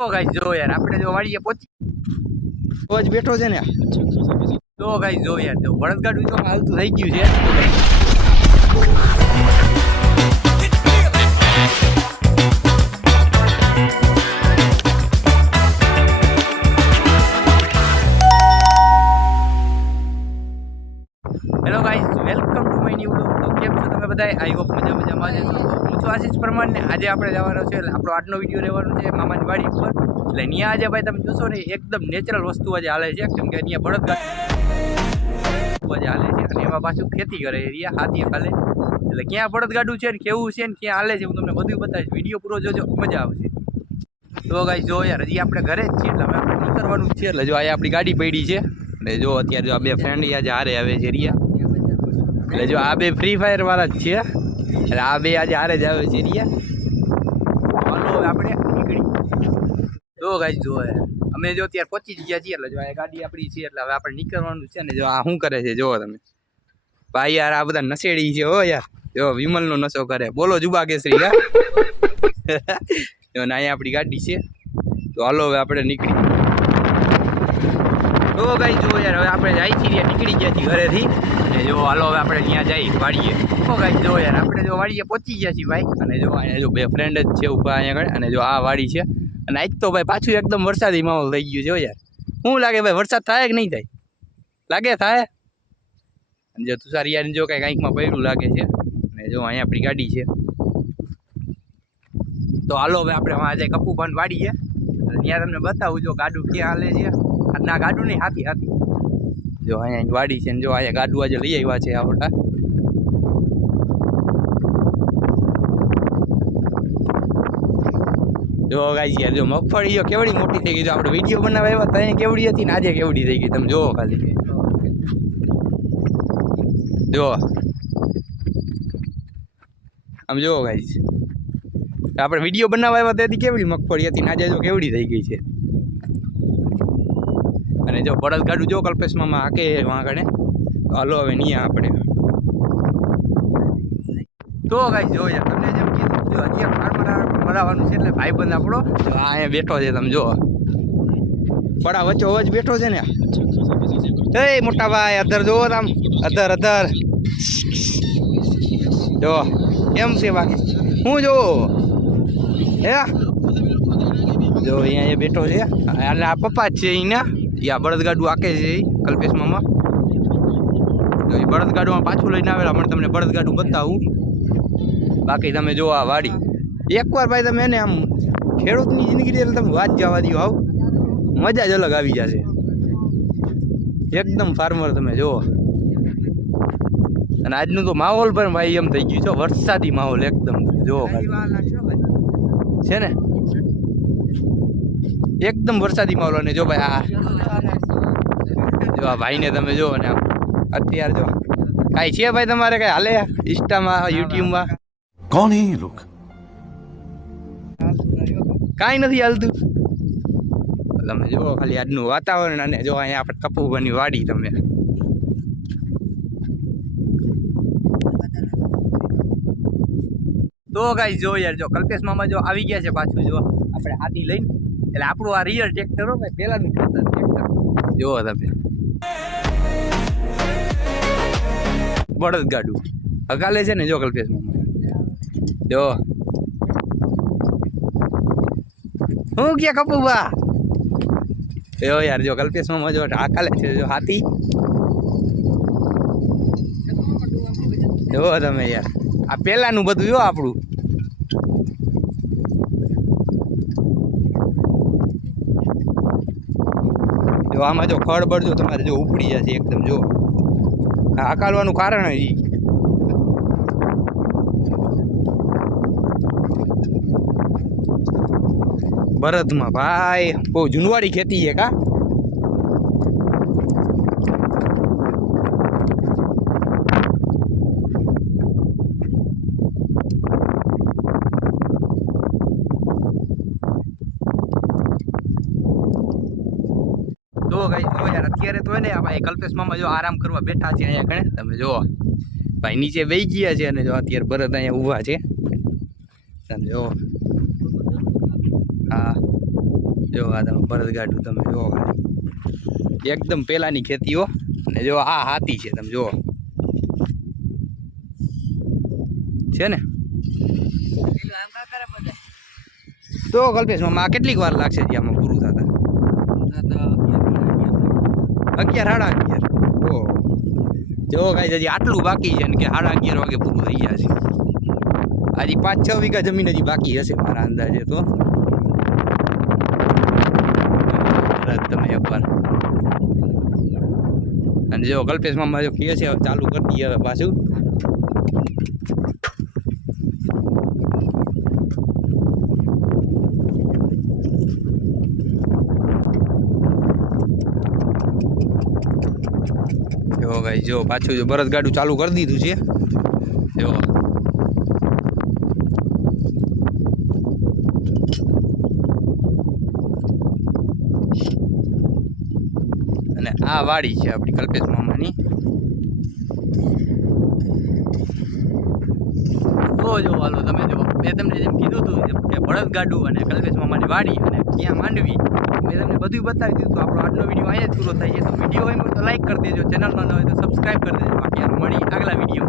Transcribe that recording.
તો ગાઈસ જો યાર આપણે જો વાડીએ પહોંચી તો જ બેઠો છે ને. તો ગાઈસ જો યાર જો બળદગાડું તો હાલતું થઈ ગયું છે. Hello guys, welcome to my new vlog. તો કેમ છો તમે બધા? આઈ હોપ મજામાં જ છો. હું છું આશીષ પરમાર ને આજે આપણે જવાનો છે આપણો આજનો વિડીયો રહેવાનો છે મામાની વાડી ઉપર. એટલે અહીંયા આજે ભાઈ તમે જોશો ને એકદમ નેચરલ વસ્તુ આજે હાલે છે, કેમ કે અહીંયા બળદગાડું આજે હાલે છે અને એમાં પાછું ખેતી કરે એરિયા હાથી હાલે. એટલે ક્યાં બળદગાડું છે ને કેવું છે ને ક્યાં હાલે છે હું તમને બધું બતાવીશ. વિડીયો પૂરો જોજો, મજા આવશે. તો ગાઈસ જો યાર હજી આપણે ઘરે જ છીએ એટલે હવે આપણે નીકળવાનું છે. એટલે જો અહીંયા આપણી ગાડી પડી છે અને જો અત્યારે જો આ બે ફ્રેન્ડ આજે હારે આવે છે એરિયા. એટલે જો આ બે ફ્રી ફાયર વાળા જ છે એટલે આ બે આજે હારે જ આવે છે એરિયા. હાલો હવે આપણે નીકળી. જો ગાઈસ જો અમે જો અત્યારે પહોંચી જ ગયા છીએ. એટલે જો આ ગાડી આપણી છે એટલે હવે આપણે નીકળવાનું છે ને જો આ શું કરે છે જો તમે ભાઈ યાર આ બધા નશેડી છે હો યાર. જો વિમલનો નશો કરે, બોલો જુબા કેસરી યાર. જો ને અહીંયા આપણી ગાડી છે તો હાલો હવે આપણે નીકળી. તો ગાઈસ જો યાર હવે આપણે જાય છીએ નીકળી ગયા છીએ ઘરેથી અને જો હાલો હવે આપણે ત્યાં જઈ વાડીએ. તો ગાઈસ જો યાર આપણે જો વાડીએ પહોંચી ગયા છીએ ભાઈ. અને જો અહીંયા જો બે ફ્રેન્ડ જ છે ઊભા અહીંયા આગળ. અને જો આ વાડી છે અને આજ તો ભાઈ પાછું એકદમ વરસાદી માહોલ થઈ ગયું છે યાર. શું લાગે ભાઈ વરસાદ થાય કે નહીં થાય? લાગે થાય. અને જો તુષાર યાર જો કંઈક આંખમાં પડ્યું લાગે છે. અને જો અહીંયા આપણી ગાડી છે તો હાલો હવે આપણે આજે કપૂભાન વાડીએ ત્યાં તમને બતાવું જો ગાડું ક્યાં હાલે છે. ના ગાડું નહીં, હાથી હાથી. જો અહીંયા વાડી છે ને જો અહીંયા ગાડું આજે લઈ આવ્યા છે આપણા. જો ગાઈસ યાર જો મગફળી જો કેવડી મોટી થઈ ગઈ. જો આપણે વિડીયો બનાવવા આવ્યા ત્યાં કેવડી હતી ને આજે કેવડી થઈ ગઈ તમે જોવો ખાલી. જો આમ જોવો ગાઈસ આપણે વિડીયો બનાવવા આવ્યા ત્યાંથી કેવડી મગફળી હતી ને આજે જો કેવડી થઈ ગઈ છે. અને જો બળદગાડું જો કલ્પેશમાં હાકે વાંકડે. હાલો હવે નહીં આપણે. તો ગાઈસ જો યાર તમને જેમ કીધું જો અત્યારે ફાર્મર મરાવાનું છે એટલે ભાઈબંધ આપણો જો અહીંયા બેઠો છે તમે જો પડા વચ્ચે અવાજ બેઠો છે ને. એ મોટા ભાઈ અધર જોવો આમ અધર અધર જો કેમ છે બાકી હું જોવો હે જો અહીંયા બેઠો છે એટલે આ પપ્પા જ છે અહીંયા. આ બળદગાડું આકે છે એ કલ્પેશ મામા. એ બળદગાડુમાં પાછું લઈને આવેલા મને તમને બળદગાડું બતાવું. બાકી તમે જો આ વાડી એકવાર ભાઈ તમે એને આમ ખેડૂતની જિંદગી એટલે તમે વાત જવા દો આવ મજા જ અલગ આવી જશે. એકદમ ફાર્મર તમે જુઓ. અને આજનું તો માહોલ પણ ભાઈ એમ થઈ ગયું છે વરસાદી માહોલ એકદમ જુઓ છે ને એકદમ વરસાદી માહોલ. અને જો ભાઈ આ જો આ ભાઈને તમે જો ને આમ અત્યારે જો કાંઈ છે ભાઈ તમારે કાંઈ હાલે ઇન્સ્ટામાં યુટ્યુબમાં? કોણ હે લોક? કાંઈ નથી હાલતું. તમે જુઓ ખાલી આજનું વાતાવરણ. અને જો અહીંયા આપણે કપૂભાની વાડી તમે તો ગાઈસ જો યાર જો કલ્પેશ મામા જો આવી ગયા છે પાછું જો આપણે હાથી લઈને. એટલે આપણું આ રિયલ ટ્રેક્ટર હો ભાઈ, પહેલાનું ટ્રેક્ટર જુઓ તમે બળદગાડું હકાલે છે ને જો કલ્પેશ મામા જો હું ક્યાં કપૂભા જો યાર જો કલ્પેશ મામા જો હકાલે છે જો હાથી જો તમે યાર આ પહેલાનું બધું જો આપણું. જો આમાં જો ખડબડ જો તમારે જો ઉપડી જશે એકદમ. જો હકાલવાનું કારણ જ બળદમાં ભાઈ બહુ જૂનવાડી ખેતી છે કા. તો ગાઈસ જો યાર અત્યારે તો ને ભાઈ કલ્પેશ મામા જો આરામ કરવા બેઠા છે અહીંયા કણે તમે જો ભાઈ નીચે બેસી ગયા છે. અને જો અત્યારે બળદ અહીંયા ઊભા છે તમે જો. હા જો આ તમે બળદગાડું તમે જો ખાલી એકદમ પેલાની ખેતીઓ અને જો આ હાથી છે તમે જુઓ છે ને તો કલ્પેશમાં આ કેટલીક વાર લાગશે જે આમાં પૂરું થતા 11 સાડા 11 ઓહો જો ગાઈસ હજી આટલું બાકી છે ને કે 11:30 વાગે પૂરું થઈ જશે હજી 5-6 વીઘા જમીન હજી બાકી હશે મારા અંદાજે તો તમે એકવાર અને જો કલ્પેશ મામા જો કહે છે ચાલુ કરી દઈએ હવે પાછું જો ગાઈસ જો પાછું જો બળદગાડું ચાલુ કરી દીધું છે જો અને આ વાડી છે આપણી કલ્પેશ મામાની જો હાલો તમે જો મેં તમને જેમ કીધું હતું કે બળદગાડું અને કલ્પેશ મામાની વાડી અને ક્યાં માંડવી મેં તમને બધું બતાવી દીધું તો આપણો આજનો વિડીયો અહીંયા જ પૂરો થાય છે તો વિડીયો હોય તો લાઈક કરી દેજો ચેનલમાં ન હોય તો સબસ્ક્રાઈબ કરી દેજો બાકી મળી આગલા વિડીયો